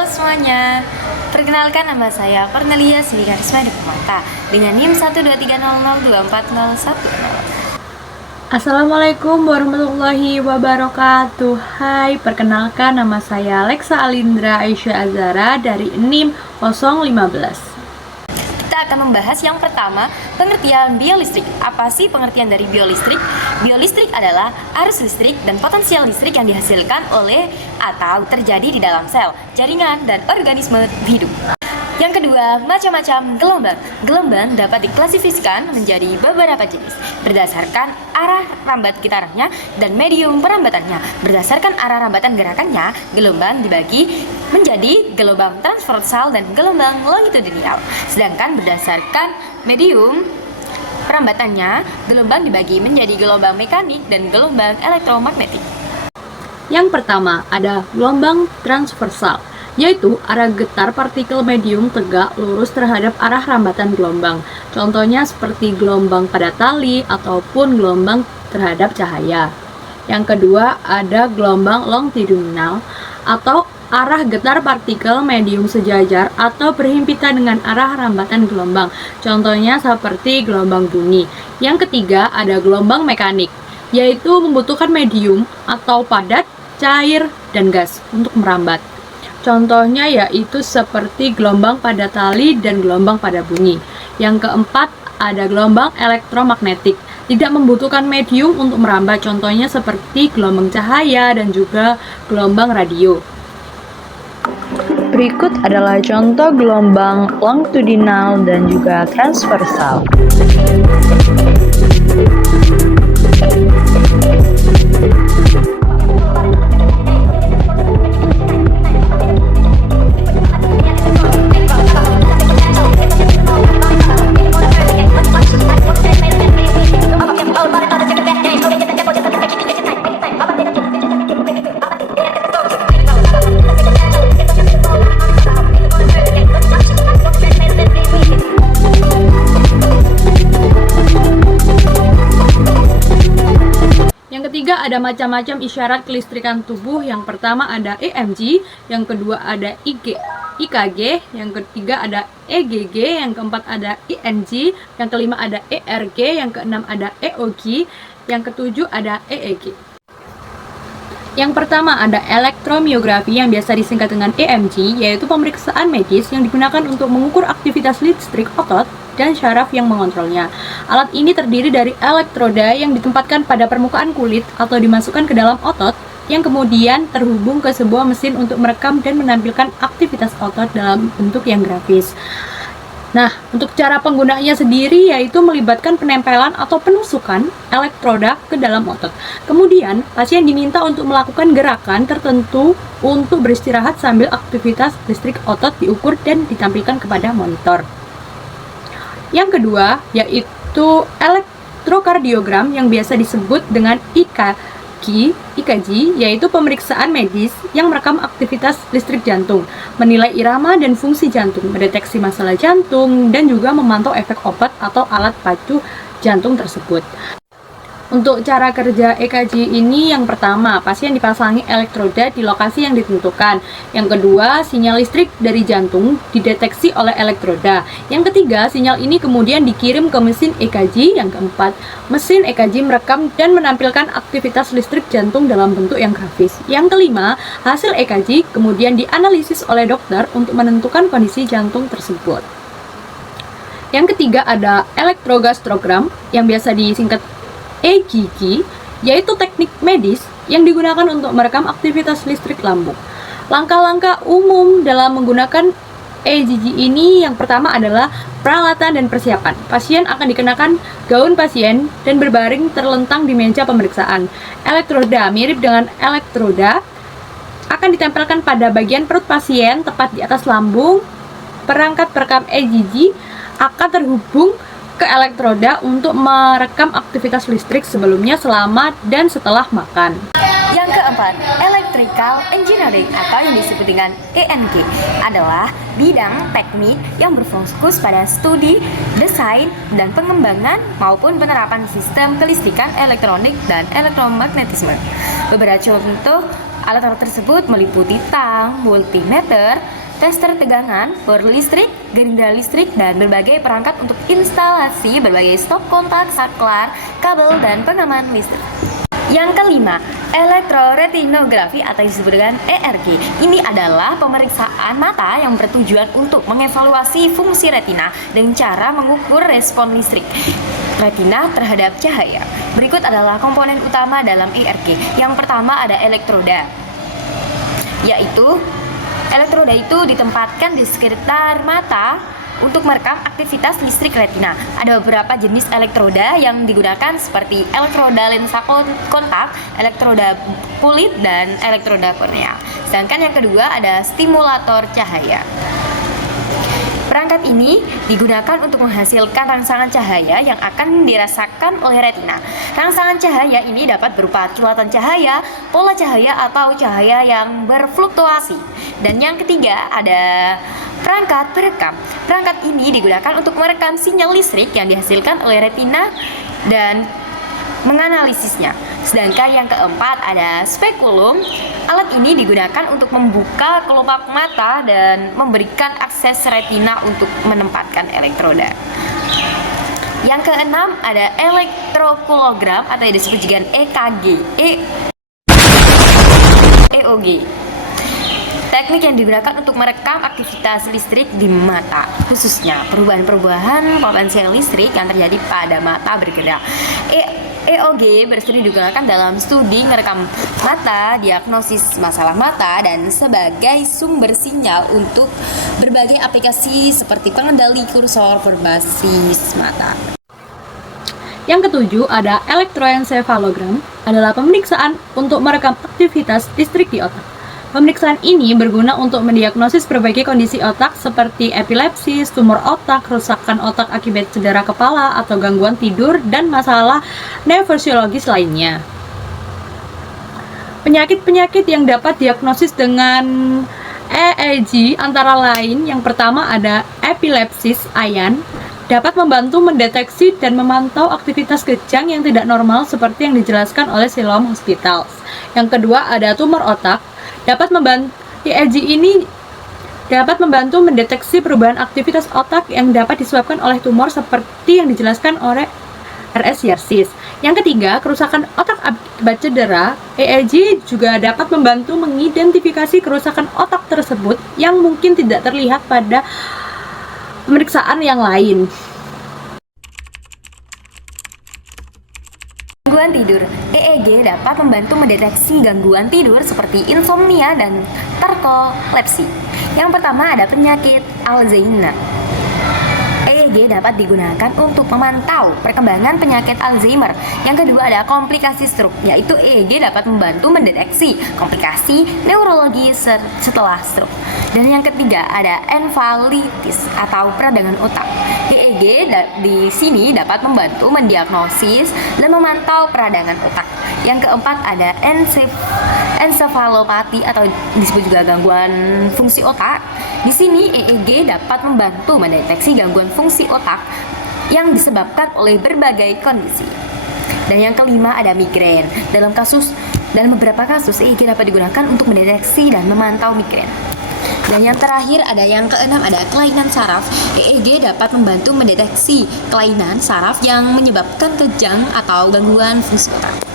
Halo semuanya, perkenalkan nama saya Cornelia Sri Karisma Depamata dengan NIM 123002401. Assalamualaikum warahmatullahi wabarakatuh. Hai, perkenalkan nama saya Lexa Alindra Aisyah Azara dari NIM 015. Kita akan membahas yang pertama, pengertian biolistrik. Apa sih pengertian dari biolistrik? Biolistrik adalah arus listrik dan potensial listrik yang dihasilkan oleh atau terjadi di dalam sel, jaringan, dan organisme hidup. Yang kedua, macam-macam gelombang. Gelombang dapat diklasifikasikan menjadi beberapa jenis berdasarkan arah rambat getarannya dan medium perambatannya. Berdasarkan arah rambatan gerakannya, gelombang dibagi menjadi gelombang transversal dan gelombang longitudinal. Sedangkan berdasarkan medium perambatannya, gelombang dibagi menjadi gelombang mekanik dan gelombang elektromagnetik. Yang pertama ada gelombang transversal, yaitu arah getar partikel medium tegak lurus terhadap arah rambatan gelombang. Contohnya seperti gelombang pada tali ataupun gelombang terhadap cahaya. Yang kedua ada gelombang longitudinal atau arah getar partikel medium sejajar atau berhimpitan dengan arah rambatan gelombang. Contohnya seperti gelombang bunyi. Yang ketiga ada gelombang mekanik, yaitu membutuhkan medium atau padat, cair, dan gas untuk merambat. Contohnya yaitu seperti gelombang pada tali dan gelombang pada bunyi. Yang keempat ada gelombang elektromagnetik, tidak membutuhkan medium untuk merambat. Contohnya seperti gelombang cahaya dan juga gelombang radio. Berikut adalah contoh gelombang longitudinal dan juga transversal. Ketiga ada macam-macam isyarat kelistrikan tubuh. Yang pertama ada EMG, yang kedua ada IKG, yang ketiga ada EGG, yang keempat ada ING, yang kelima ada ERG, yang keenam ada EOG, yang ketujuh ada EEG. Yang pertama ada elektromiografi yang biasa disingkat dengan EMG, yaitu pemeriksaan medis yang digunakan untuk mengukur aktivitas listrik otot dan syaraf yang mengontrolnya. Alat ini terdiri dari elektroda yang ditempatkan pada permukaan kulit atau dimasukkan ke dalam otot yang kemudian terhubung ke sebuah mesin untuk merekam dan menampilkan aktivitas otot dalam bentuk yang grafis. Nah, untuk cara penggunaannya sendiri yaitu melibatkan penempelan atau penusukan elektroda ke dalam otot. Kemudian, pasien diminta untuk melakukan gerakan tertentu untuk beristirahat sambil aktivitas listrik otot diukur dan ditampilkan kepada monitor. Yang kedua yaitu elektrokardiogram yang biasa disebut dengan EKG, yaitu pemeriksaan medis yang merekam aktivitas listrik jantung, menilai irama dan fungsi jantung, mendeteksi masalah jantung, dan juga memantau efek obat atau alat pacu jantung tersebut. Untuk cara kerja EKG ini, yang pertama, pasien dipasangi elektroda di lokasi yang ditentukan. Yang kedua, sinyal listrik dari jantung dideteksi oleh elektroda. Yang ketiga, sinyal ini kemudian dikirim ke mesin EKG. Yang keempat, mesin EKG merekam dan menampilkan aktivitas listrik jantung dalam bentuk yang grafis. Yang kelima, hasil EKG kemudian dianalisis oleh dokter untuk menentukan kondisi jantung tersebut. Yang ketiga ada elektrogastrogram yang biasa disingkat EGG, yaitu teknik medis yang digunakan untuk merekam aktivitas listrik lambung. Langkah-langkah umum dalam menggunakan EGG ini yang pertama adalah peralatan dan persiapan. Pasien akan dikenakan gaun pasien dan berbaring terlentang di meja pemeriksaan. Elektroda mirip dengan elektroda akan ditempelkan pada bagian perut pasien tepat di atas lambung. Perangkat perekam EGG akan terhubung ke elektroda untuk merekam aktivitas listrik sebelumnya, selama, dan setelah makan. Yang keempat, electrical engineering atau yang disebut dengan ENG adalah bidang teknik yang berfokus pada studi, desain, dan pengembangan maupun penerapan sistem kelistrikan elektronik dan elektromagnetisme. Beberapa contoh Alat-alat tersebut meliputi tang, multimeter, tester tegangan, bor listrik, gerindra listrik, dan berbagai perangkat untuk instalasi berbagai stop kontak, saklar, kabel, dan pengaman listrik. Yang kelima, elektroretinografi atau disebut dengan ERG. Ini adalah pemeriksaan mata yang bertujuan untuk mengevaluasi fungsi retina dengan cara mengukur respon listrik retina terhadap cahaya. Berikut adalah komponen utama dalam ERG. Yang pertama ada elektroda, yaitu elektroda itu ditempatkan di sekitar mata untuk merekam aktivitas listrik retina. Ada beberapa jenis elektroda yang digunakan seperti elektroda lensa kontak, elektroda kulit, dan elektroda kornea. Sedangkan yang kedua ada stimulator cahaya. Perangkat ini digunakan untuk menghasilkan rangsangan cahaya yang akan dirasakan oleh retina. Rangsangan cahaya ini dapat berupa kilatan cahaya, pola cahaya, atau cahaya yang berfluktuasi. Dan yang ketiga ada perangkat perekam. Perangkat ini digunakan untuk merekam sinyal listrik yang dihasilkan oleh retina dan menganalisisnya. Sedangkan yang keempat ada spekulum. Alat ini digunakan untuk membuka kelopak mata dan memberikan akses retina untuk menempatkan elektroda. Yang keenam ada elektrokulogram atau yang disebut juga EKG, EOG. Teknik yang digunakan untuk merekam aktivitas listrik di mata, khususnya perubahan-perubahan potensial listrik yang terjadi pada mata bergerak. EOG bersering digunakan dalam studi merekam mata, diagnosis masalah mata, dan sebagai sumber sinyal untuk berbagai aplikasi seperti pengendali kursor berbasis mata. Yang ketujuh ada elektroensefalogram, adalah pemeriksaan untuk merekam aktivitas listrik di otak. Pemeriksaan ini berguna untuk mendiagnosis berbagai kondisi otak seperti epilepsi, tumor otak, kerusakan otak akibat cedera kepala atau gangguan tidur, dan masalah neurofisiologis lainnya. Penyakit-penyakit yang dapat diagnosis dengan EEG antara lain yang pertama ada epilepsis ayan, dapat membantu mendeteksi dan memantau aktivitas kejang yang tidak normal seperti yang dijelaskan oleh Siloam Hospitals. Yang kedua ada tumor otak, dapat membantu EEG ini dapat membantu mendeteksi perubahan aktivitas otak yang dapat disebabkan oleh tumor seperti yang dijelaskan oleh RS Yersis. Yang ketiga, kerusakan otak akibat cedera. EEG juga dapat membantu mengidentifikasi kerusakan otak tersebut yang mungkin tidak terlihat pada pemeriksaan yang lain. Gangguan tidur. EEG dapat membantu mendeteksi gangguan tidur seperti insomnia dan narkolepsi. Yang pertama ada penyakit Alzheimer. EEG dapat digunakan untuk memantau perkembangan penyakit Alzheimer. Yang kedua ada komplikasi stroke, yaitu EEG dapat membantu mendeteksi komplikasi neurologi setelah stroke. Dan yang ketiga ada enfalitis atau peradangan otak. EEG di sini dapat membantu mendiagnosis dan memantau peradangan otak. Yang keempat ada ensefalopati atau disebut juga gangguan fungsi otak. Di sini EEG dapat membantu mendeteksi gangguan fungsi otak yang disebabkan oleh berbagai kondisi. Dan yang kelima ada migrain. Dalam beberapa kasus EEG dapat digunakan untuk mendeteksi dan memantau migrain. Dan yang terakhir ada yang keenam ada kelainan saraf. EEG dapat membantu mendeteksi kelainan saraf yang menyebabkan kejang atau gangguan fungsi otak.